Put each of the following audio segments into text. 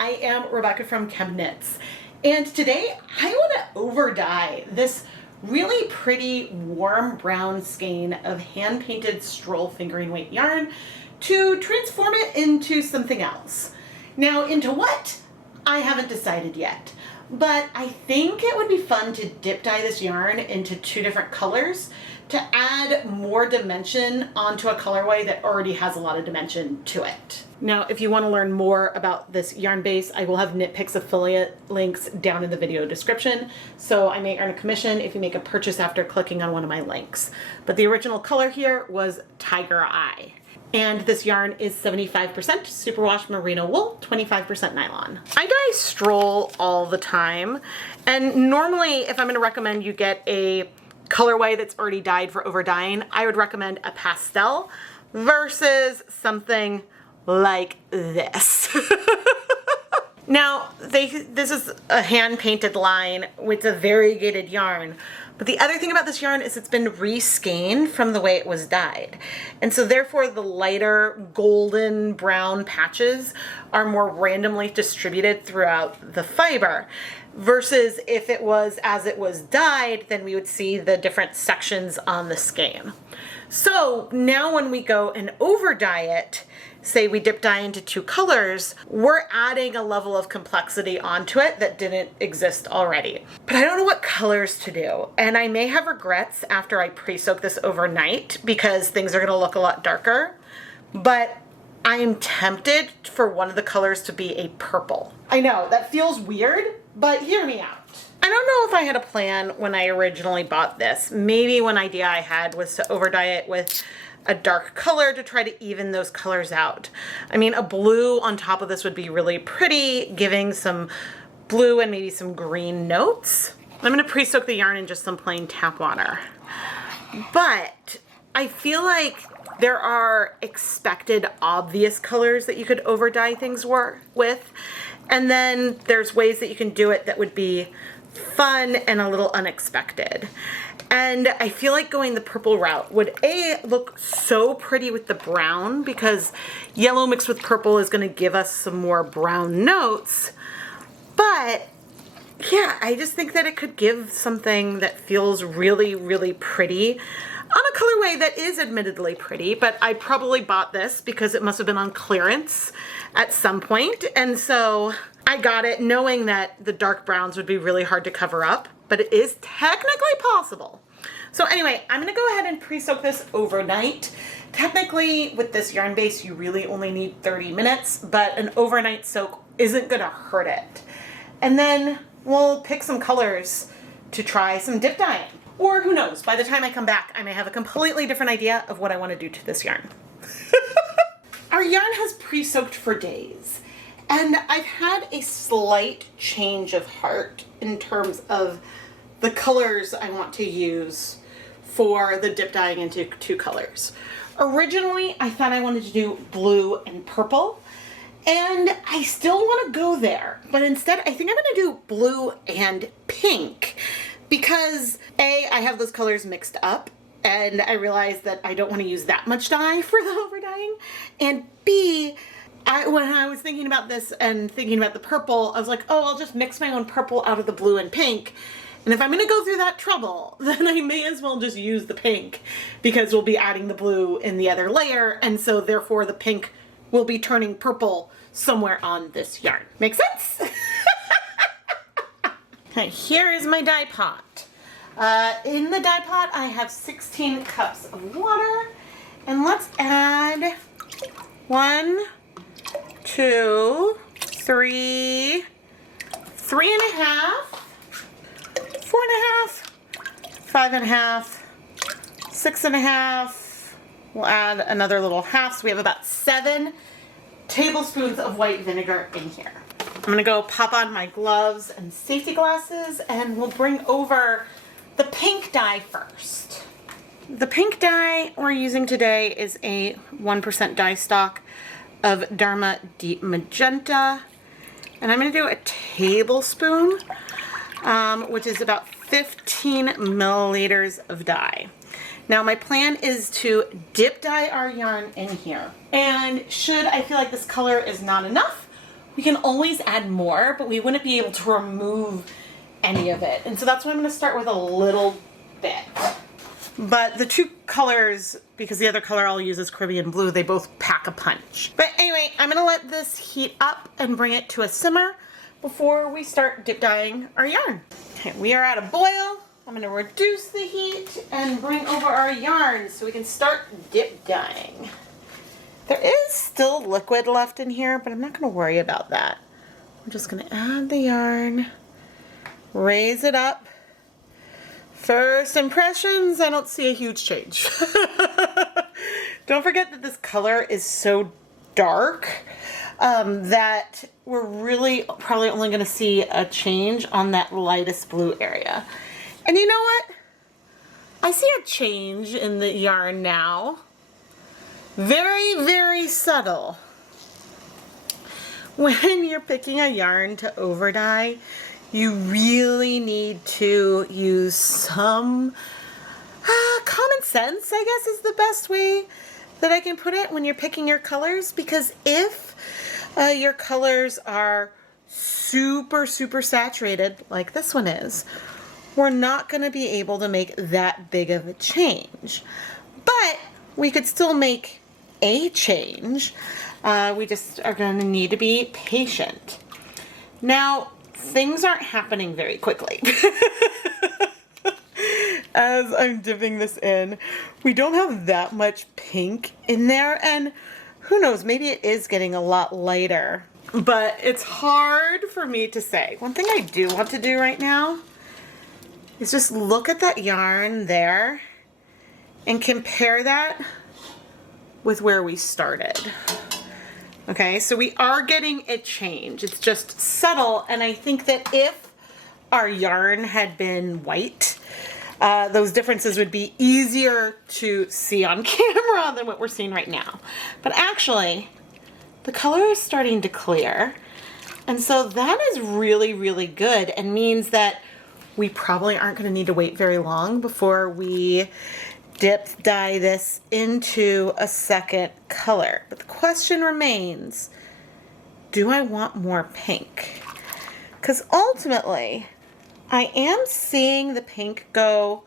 I am Rebecca from ChemKnits, and today I want to over dye this really pretty warm brown skein of hand-painted stroll fingering weight yarn to transform it into something else. Now, into what? I haven't decided yet, but I think it would be fun to dip dye this yarn into two different colors to add more dimension onto a colorway that already has a lot of dimension to it. Now, if you want to learn more about this yarn base, I will have KnitPicks affiliate links down in the video description, so I may earn a commission if you make a purchase after clicking on one of my links. But the original color here was Tiger Eye. And this yarn is 75% superwash merino wool, 25% nylon. I dye stroll all the time, and normally if I'm going to recommend you get a colorway that's already dyed for overdyeing, I would recommend a pastel versus something like this. Now, this is a hand-painted line with a variegated yarn, but the other thing about this yarn is it's been reskeined from the way it was dyed. And so therefore the lighter golden brown patches are more randomly distributed throughout the fiber. Versus if it was as it was dyed, then we would see the different sections on the skein. So now when we go and over dye it, say we dip dye into two colors, we're adding a level of complexity onto it that didn't exist already. But I don't know what colors to do, and I may have regrets after I pre-soak this overnight because things are gonna look a lot darker, but I am tempted for one of the colors to be a purple. I know, that feels weird, but hear me out. I don't know if I had a plan when I originally bought this. Maybe one idea I had was to over dye it with a dark color to try to even those colors out. I mean, a blue on top of this would be really pretty, giving some blue and maybe some green notes. I'm gonna pre-soak the yarn in just some plain tap water. But I feel like there are expected obvious colors that you could over dye things with. And then there's ways that you can do it that would be fun and a little unexpected. And I feel like going the purple route would look so pretty with the brown, because yellow mixed with purple is going to give us some more brown notes. But yeah, I just think that it could give something that feels really, really pretty on a colorway that is admittedly pretty, but I probably bought this because it must have been on clearance at some point. And so I got it knowing that the dark browns would be really hard to cover up, but it is technically possible. So anyway, I'm gonna go ahead and pre-soak this overnight. Technically, with this yarn base, you really only need 30 minutes, but an overnight soak isn't gonna hurt it. And then we'll pick some colors to try some dip dyeing. Or who knows, by the time I come back, I may have a completely different idea of what I want to do to this yarn. Our yarn has pre-soaked for days, and I've had a slight change of heart in terms of the colors I want to use for the dip dyeing into two colors. Originally, I thought I wanted to do blue and purple, and I still want to go there, but instead I think I'm going to do blue and pink. Because A, I have those colors mixed up, and I realized that I don't want to use that much dye for the overdyeing. And B, when I was thinking about this and thinking about the purple, I was like, oh, I'll just mix my own purple out of the blue and pink. And if I'm going to go through that trouble, then I may as well just use the pink, because we'll be adding the blue in the other layer, and so therefore the pink will be turning purple somewhere on this yarn. Make sense? Okay, here is my dye pot. In the dye pot, I have 16 cups of water, and let's add 1, 2, 3, 3.5, 4.5, 5.5, 6.5. We'll add another little half, so we have about 7 tablespoons of white vinegar in here. I'm gonna go pop on my gloves and safety glasses, and we'll bring over the pink dye first. The pink dye we're using today is a 1% dye stock of Dharma Deep Magenta, and I'm gonna do a tablespoon, which is about 15 milliliters of dye. Now my plan is to dip dye our yarn in here, and should I feel like this color is not enough, we can always add more, but we wouldn't be able to remove any of it. And so that's why I'm going to start with a little bit. But the two colors, because the other color I'll use is Caribbean blue, they both pack a punch. But anyway, I'm gonna let this heat up and bring it to a simmer before we start dip dyeing our yarn. Okay, we are at a boil. I'm gonna reduce the heat and bring over our yarn so we can start dip dyeing. There is still liquid left in here, but I'm not gonna worry about that. I'm just gonna add the yarn, raise it up. First impressions, I don't see a huge change. Don't forget that this color is so dark that we're really probably only going to see a change on that lightest blue area. And you know what? I see a change in the yarn now. Very, very subtle. When you're picking a yarn to over dye, you really need to use some common sense, I guess is the best way that I can put it when you're picking your colors. Because if your colors are super, super saturated, like this one is, we're not going to be able to make that big of a change. But we could still make a change. We just are going to need to be patient. Now, things aren't happening very quickly. As I'm dipping this in, we don't have that much pink in there, and who knows, maybe it is getting a lot lighter, but it's hard for me to say. One thing I do want to do right now is just look at that yarn there and compare that with where we started. Okay, so we are getting a change. It's just subtle, and I think that if our yarn had been white, those differences would be easier to see on camera than what we're seeing right now. But actually, the color is starting to clear, and so that is really, really good and means that we probably aren't going to need to wait very long before we dye this into a second color. But the question remains, do I want more pink? Because ultimately, I am seeing the pink go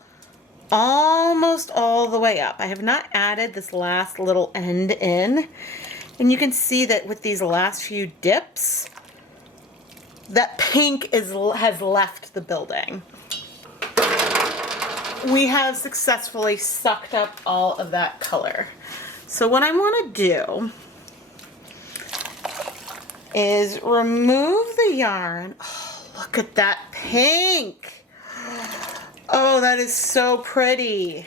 almost all the way up. I have not added this last little end in, and you can see that with these last few dips, that pink has left the building. We have successfully sucked up all of that color. So what I want to do is remove the yarn. Oh, look at that pink. Oh, that is so pretty.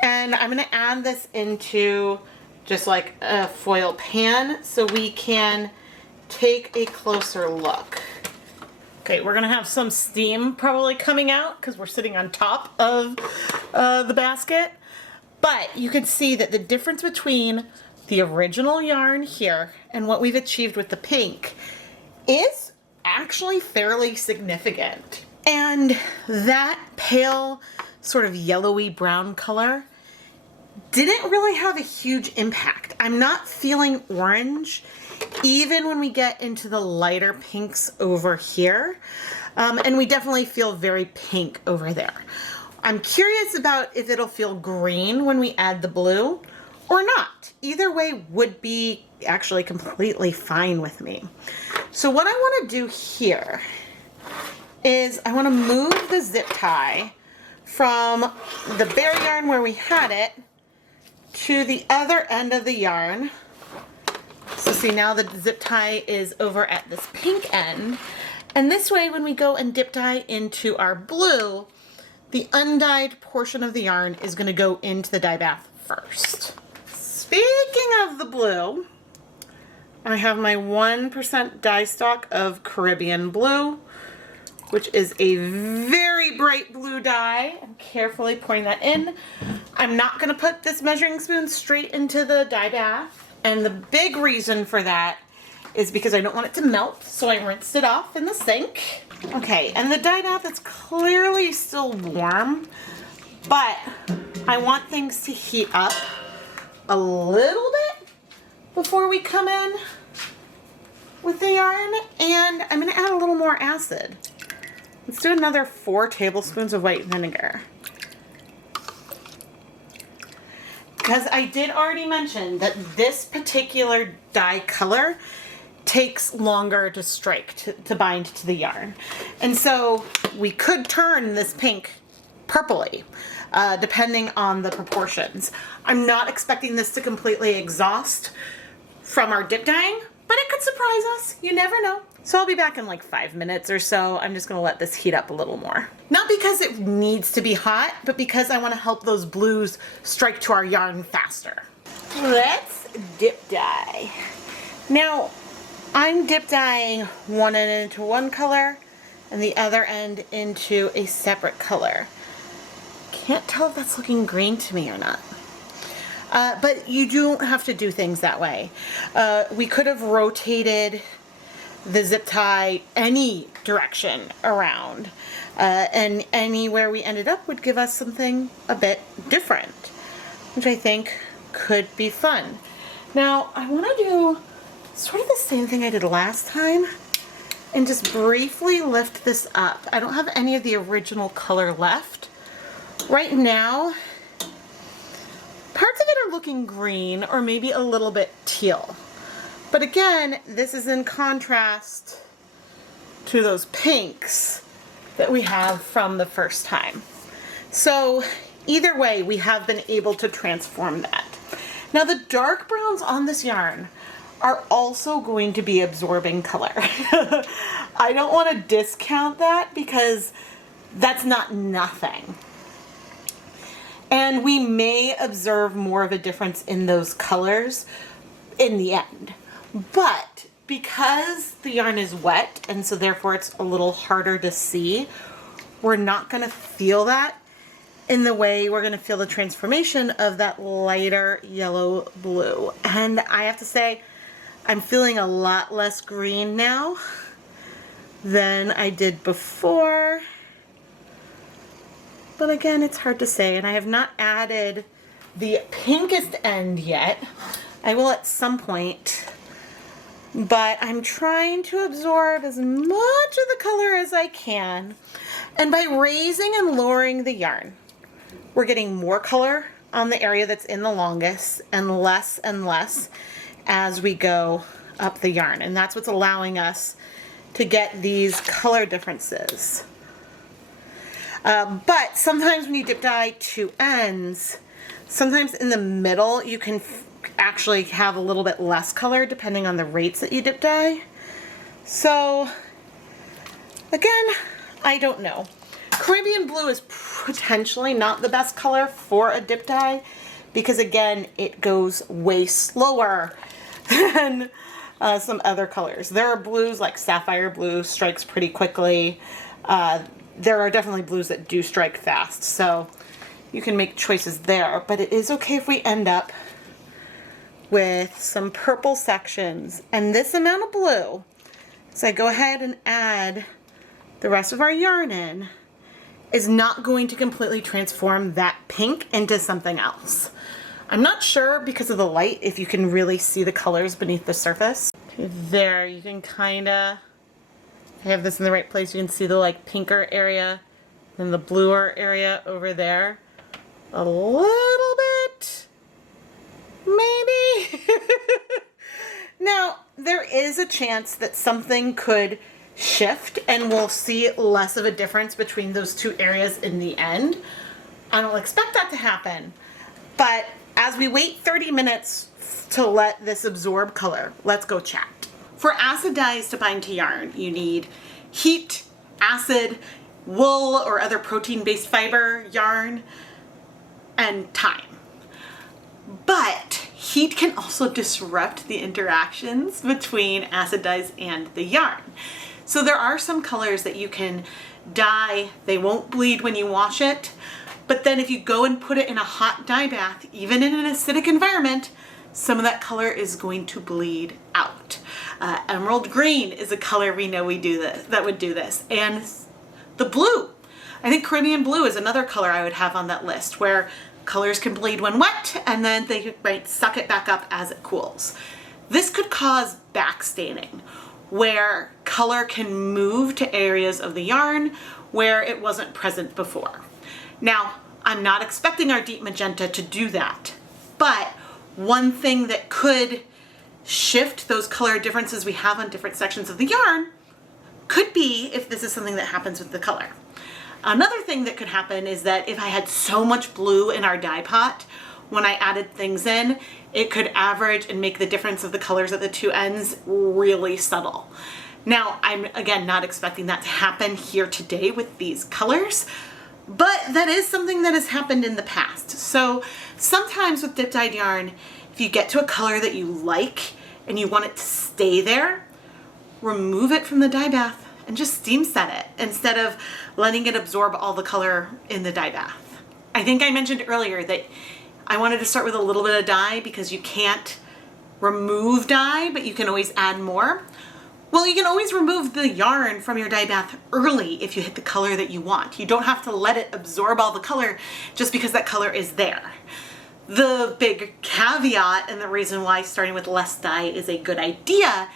And I'm going to add this into just like a foil pan so we can take a closer look. Okay, we're gonna have some steam probably coming out because we're sitting on top of the basket. But you can see that the difference between the original yarn here and what we've achieved with the pink is actually fairly significant. And that pale sort of yellowy brown color didn't really have a huge impact. I'm not feeling orange even when we get into the lighter pinks over here. And we definitely feel very pink over there. I'm curious about if it'll feel green when we add the blue or not. Either way would be actually completely fine with me. So what I want to do here is I want to move the zip tie from the bare yarn where we had it to the other end of the yarn. So see, now the zip tie is over at this pink end. And this way, when we go and dip dye into our blue, the undyed portion of the yarn is going to go into the dye bath first. Speaking of the blue, I have my 1% dye stock of Caribbean blue, which is a very bright blue dye. I'm carefully pouring that in. I'm not going to put this measuring spoon straight into the dye bath. And the big reason for that is because I don't want it to melt, so I rinsed it off in the sink. Okay, and the dye bath is clearly still warm, but I want things to heat up a little bit before we come in. with the yarn, and I'm going to add a little more acid. Let's do another 4 tablespoons of white vinegar. Because I did already mention that this particular dye color takes longer to strike, to bind to the yarn. And so we could turn this pink purpley, depending on the proportions. I'm not expecting this to completely exhaust from our dip dyeing, but it could surprise us. You never know. So I'll be back in like 5 minutes or so. I'm just gonna let this heat up a little more. Not because it needs to be hot, but because I wanna help those blues strike to our yarn faster. Let's dip dye. Now, I'm dip dyeing one end into one color and the other end into a separate color. Can't tell if that's looking green to me or not. But you don't have to do things that way. We could have rotated the zip tie any direction around, and anywhere we ended up would give us something a bit different, which I think could be fun. Now I want to do sort of the same thing I did last time and just briefly lift this up. I don't have any of the original color left. Right now, parts of it are looking green or maybe a little bit teal. But again, this is in contrast to those pinks that we have from the first time. So either way, we have been able to transform that. Now the dark browns on this yarn are also going to be absorbing color. I don't want to discount that because that's not nothing. And we may observe more of a difference in those colors in the end. But because the yarn is wet and so therefore it's a little harder to see, we're not going to feel that in the way we're going to feel the transformation of that lighter yellow blue. And I have to say, I'm feeling a lot less green now than I did before. But again, it's hard to say, and I have not added the pinkest end yet. I will at some point, but I'm trying to absorb as much of the color as I can. And by raising and lowering the yarn, we're getting more color on the area that's in the longest and less as we go up the yarn. And that's what's allowing us to get these color differences. But sometimes when you dip dye 2 ends, sometimes in the middle you can actually have a little bit less color depending on the rates that you dip dye. So again, I don't know. Caribbean blue is potentially not the best color for a dip dye because again, it goes way slower than some other colors. There are blues like sapphire blue strikes pretty quickly. There are definitely blues that do strike fast, so you can make choices there, but it is okay if we end up with some purple sections. And this amount of blue, so I go ahead and add the rest of our yarn in, is not going to completely transform that pink into something else. I'm not sure because of the light if you can really see the colors beneath the surface. Okay, there, you can kinda, I have this in the right place, you can see the like pinker area and the bluer area over there. A little bit, maybe. Now, there is a chance that something could shift and we'll see less of a difference between those 2 areas in the end. I don't expect that to happen, but as we wait 30 minutes to let this absorb color, let's go chat. For acid dyes to bind to yarn, you need heat, acid, wool or other protein-based fiber, yarn, and time. But heat can also disrupt the interactions between acid dyes and the yarn. So there are some colors that you can dye, they won't bleed when you wash it, but then if you go and put it in a hot dye bath, even in an acidic environment, some of that color is going to bleed out. Emerald green is a color we know we do this, that would do this. And the blue. I think Caribbean blue is another color I would have on that list where colors can bleed when wet and then they might suck it back up as it cools. This could cause back staining where color can move to areas of the yarn where it wasn't present before. Now, I'm not expecting our deep magenta to do that, but one thing that could shift those color differences we have on different sections of the yarn could be if this is something that happens with the color. Another thing that could happen is that if I had so much blue in our dye pot, when I added things in, it could average and make the difference of the colors at the two ends really subtle. Now, I'm again not expecting that to happen here today with these colors, but that is something that has happened in the past. So sometimes with dip dyed yarn, if you get to a color that you like and you want it to stay there, remove it from the dye bath and just steam set it instead of letting it absorb all the color in the dye bath. I think I mentioned earlier that I wanted to start with a little bit of dye because you can't remove dye, but you can always add more. Well, you can always remove the yarn from your dye bath early if you hit the color that you want. You don't have to let it absorb all the color just because that color is there. The big caveat and the reason why starting with less dye is a good idea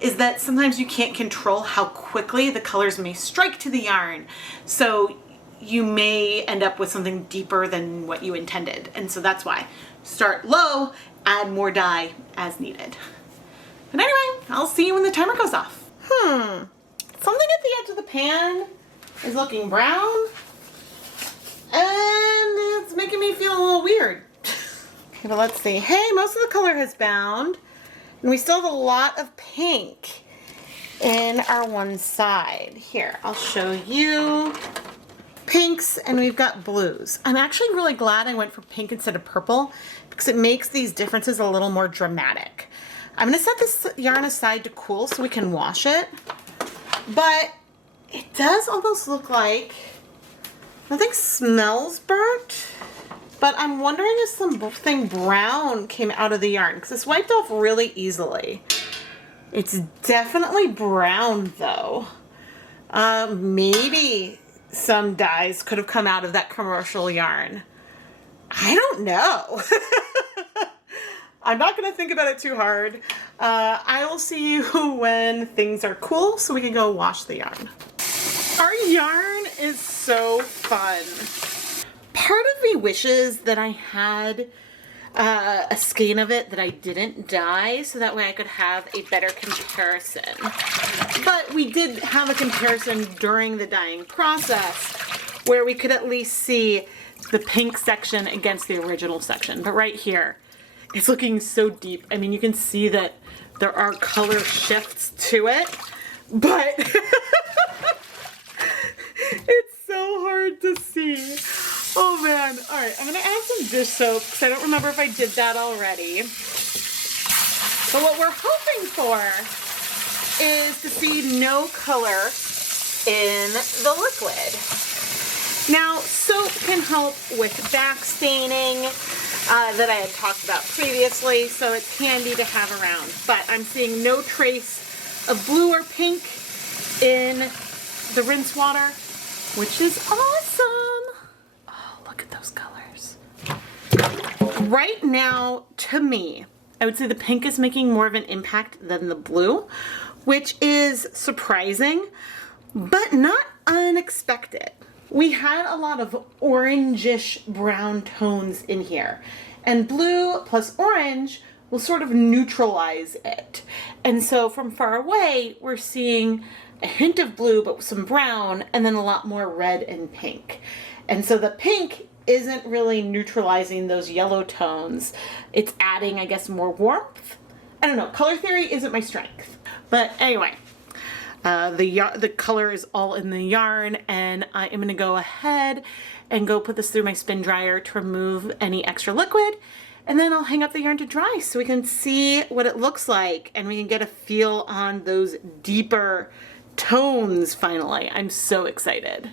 is that sometimes you can't control how quickly the colors may strike to the yarn. So you may end up with something deeper than what you intended. And so that's why start low, add more dye as needed. But anyway, I'll see you when the timer goes off. Something at the edge of the pan is looking brown and it's making me feel a little weird. Okay, but let's see. Hey, most of the color has bound. And we still have a lot of pink in our one side. Here, I'll show you pinks and we've got blues. I'm actually really glad I went for pink instead of purple because it makes these differences a little more dramatic. I'm gonna set this yarn aside to cool so we can wash it, but it does almost look like nothing smells burnt. But I'm wondering if something brown came out of the yarn because it's wiped off really easily. It's definitely brown though. Maybe some dyes could have come out of that commercial yarn. I don't know. I'm not gonna think about it too hard. I will see you when things are cool so we can go wash the yarn. Our yarn is so fun. Part of me wishes that I had a skein of it that I didn't dye so that way I could have a better comparison. But we did have a comparison during the dyeing process where we could at least see the pink section against the original section. But right here, it's looking so deep. I mean, you can see that there are color shifts to it, but it's so hard to see. Oh man. All right, I'm gonna add some dish soap because I don't remember if I did that already. But what we're hoping for is to see no color in the liquid. Now, soap can help with back staining that I had talked about previously, so it's handy to have around. But I'm seeing no trace of blue or pink in the rinse water, which is awesome. Look at those colors. Right now, to me, I would say the pink is making more of an impact than the blue, which is surprising, but not unexpected. We had a lot of orangish brown tones in here, and blue plus orange will sort of neutralize it. And so from far away, we're seeing a hint of blue, but some brown, and then a lot more red and pink. And so the pink isn't really neutralizing those yellow tones. It's adding, I guess, more warmth. I don't know, color theory isn't my strength. But anyway, the color is all in the yarn, and I am gonna go ahead and go put this through my spin dryer to remove any extra liquid, and then I'll hang up the yarn to dry so we can see what it looks like and we can get a feel on those deeper tones finally. I'm so excited.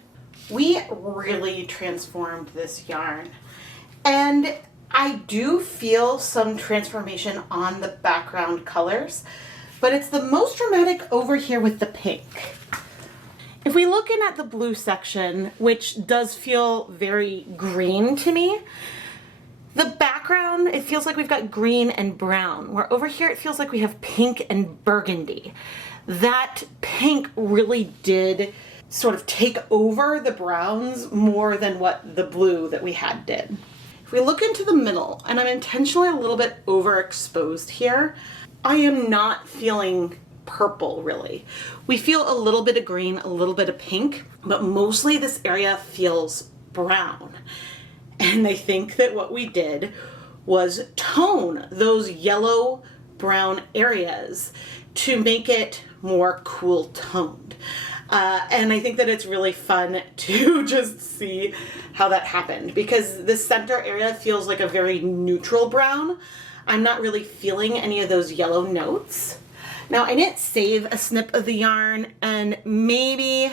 We really transformed this yarn, and I do feel some transformation on the background colors, but it's the most dramatic over here with the pink. If we look in at the blue section, which does feel very green to me, the background, it feels like we've got green and brown, where over here it feels like we have pink and burgundy. that pink really did sort of take over the browns more than what the blue that we had did. If we look into the middle, and I'm intentionally a little bit overexposed here, I am not feeling purple really. We feel a little bit of green, a little bit of pink, but mostly this area feels brown. And I think that what we did was tone those yellow brown areas to make it more cool toned. And I think that it's really fun to just see how that happened, because the center area feels like a very neutral brown. I'm not really feeling any of those yellow notes. Now, I didn't save a snip of the yarn, and maybe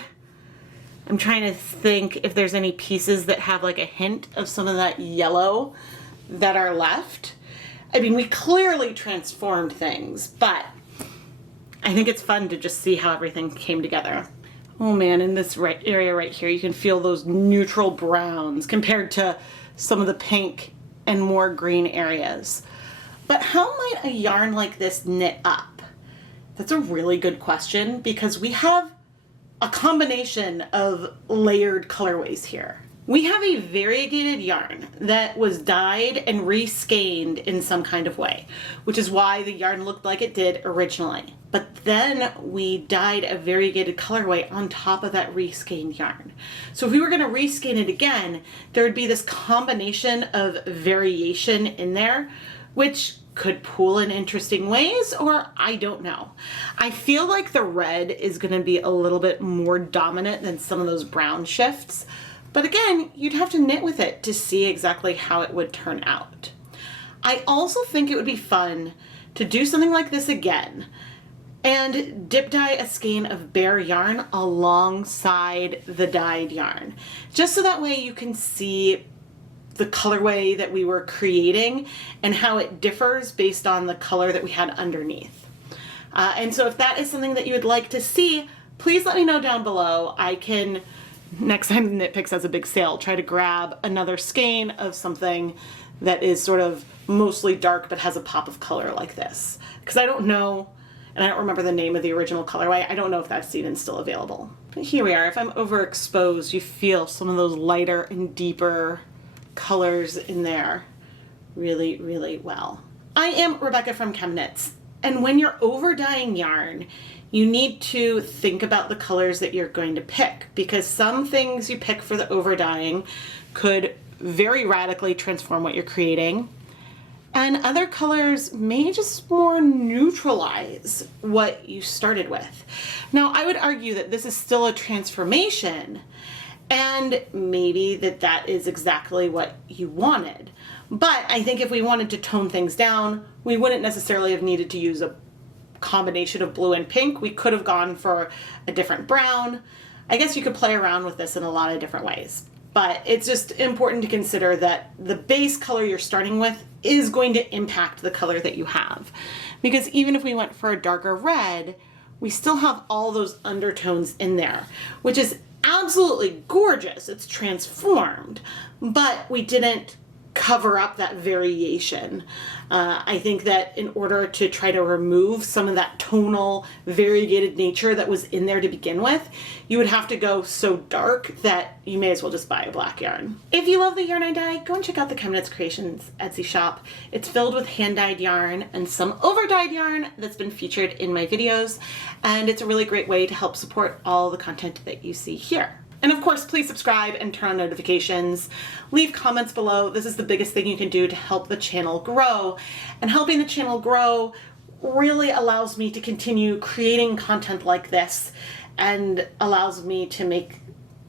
I'm trying to think if there's any pieces that have like a hint of some of that yellow that are left. I mean, we clearly transformed things, but I think it's fun to just see how everything came together. Oh man, in this area right here, you can feel those neutral browns compared to some of the pink and more green areas. But how might a yarn like this knit up? That's a really good question, because we have a combination of layered colorways here. We have a variegated yarn that was dyed and reskeined in some kind of way, which is why the yarn looked like it did originally. But then we dyed a variegated colorway on top of that reskeined yarn. So if we were going to reskein it again, there would be this combination of variation in there, which could pool in interesting ways, or I don't know. I feel like the red is going to be a little bit more dominant than some of those brown shifts. But again, you'd have to knit with it to see exactly how it would turn out. I also think it would be fun to do something like this again and dip dye a skein of bare yarn alongside the dyed yarn, just so that way you can see the colorway that we were creating and how it differs based on the color that we had underneath. And so if that is something that you would like to see, please let me know down below. I can, next time Knit Picks has a big sale, try to grab another skein of something that is sort of mostly dark but has a pop of color like this. Because I don't know, and I don't remember the name of the original colorway. I don't know if that's even still available. But here we are. If I'm overexposed, you feel some of those lighter and deeper colors in there really, really well. I am Rebecca from ChemKnits, and when you're overdying yarn, you need to think about the colors that you're going to pick, because some things you pick for the overdying could very radically transform what you're creating, and other colors may just more neutralize what you started with. Now, I would argue that this is still a transformation, and maybe that is exactly what you wanted. But I think if we wanted to tone things down, we wouldn't necessarily have needed to use a combination of blue and pink. We could have gone for a different brown. I guess you could play around with this in a lot of different ways. But it's just important to consider that the base color you're starting with is going to impact the color that you have. Because even if we went for a darker red, we still have all those undertones in there, which is absolutely gorgeous. It's transformed, but we didn't cover up that variation. I think that in order to try to remove some of that tonal variegated nature that was in there to begin with, you would have to go so dark that you may as well just buy a black yarn. If you love the yarn I dye, go and check out the ChemKnits Creations Etsy shop. It's filled with hand-dyed yarn and some over-dyed yarn that's been featured in my videos, and it's a really great way to help support all the content that you see here. And of course, please subscribe and turn on notifications. Leave comments below. This is the biggest thing you can do to help the channel grow. And helping the channel grow really allows me to continue creating content like this and allows me to make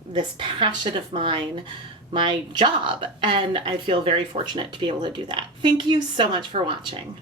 this passion of mine my job. And I feel very fortunate to be able to do that. Thank you so much for watching.